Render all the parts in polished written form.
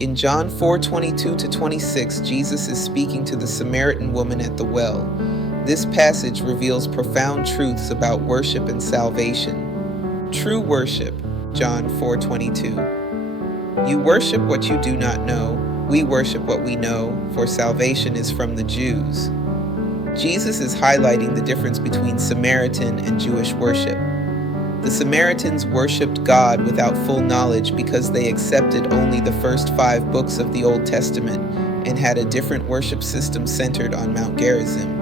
In John 4:22-26, Jesus is speaking to the Samaritan woman at the well. This passage reveals profound truths about worship and salvation. True worship, John 4:22. You worship what you do not know. We worship what we know, for salvation is from the Jews. Jesus is highlighting the difference between Samaritan and Jewish worship. The Samaritans worshipped God without full knowledge because they accepted only the first 5 books of the Old Testament and had a different worship system centered on Mount Gerizim.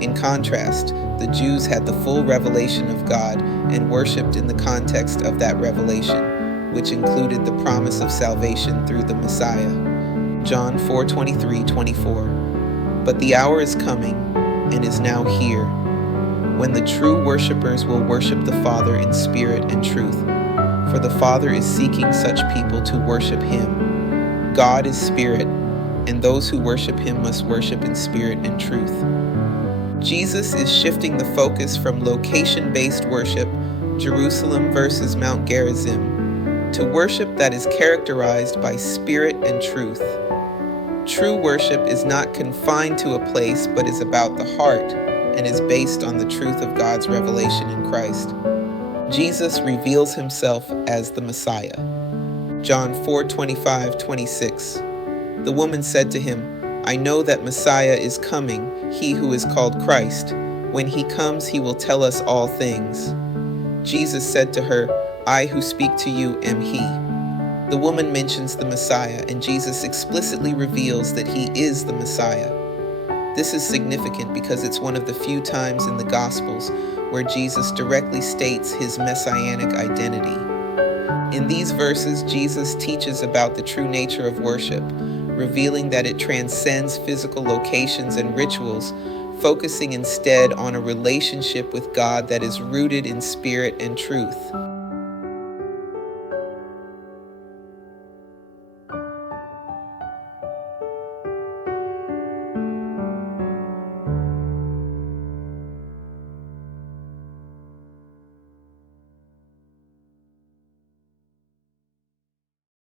In contrast, the Jews had the full revelation of God and worshipped in the context of that revelation, which included the promise of salvation through the Messiah. John 4:23-24. But the hour is coming, and is now here, when the true worshipers will worship the Father in spirit and truth, for the Father is seeking such people to worship Him. God is spirit, and those who worship Him must worship in spirit and truth. Jesus is shifting the focus from location-based worship, Jerusalem versus Mount Gerizim, to worship that is characterized by spirit and truth. True worship is not confined to a place, but is about the heart, and is based on the truth of God's revelation in Christ. Jesus reveals Himself as the Messiah. John 4:25-26. The woman said to Him, I know that Messiah is coming, He who is called Christ. When He comes, He will tell us all things. Jesus said to her, I who speak to you am He. The woman mentions the Messiah, and Jesus explicitly reveals that He is the Messiah. This is significant because it's one of the few times in the Gospels where Jesus directly states His messianic identity. In these verses, Jesus teaches about the true nature of worship, revealing that it transcends physical locations and rituals, focusing instead on a relationship with God that is rooted in spirit and truth.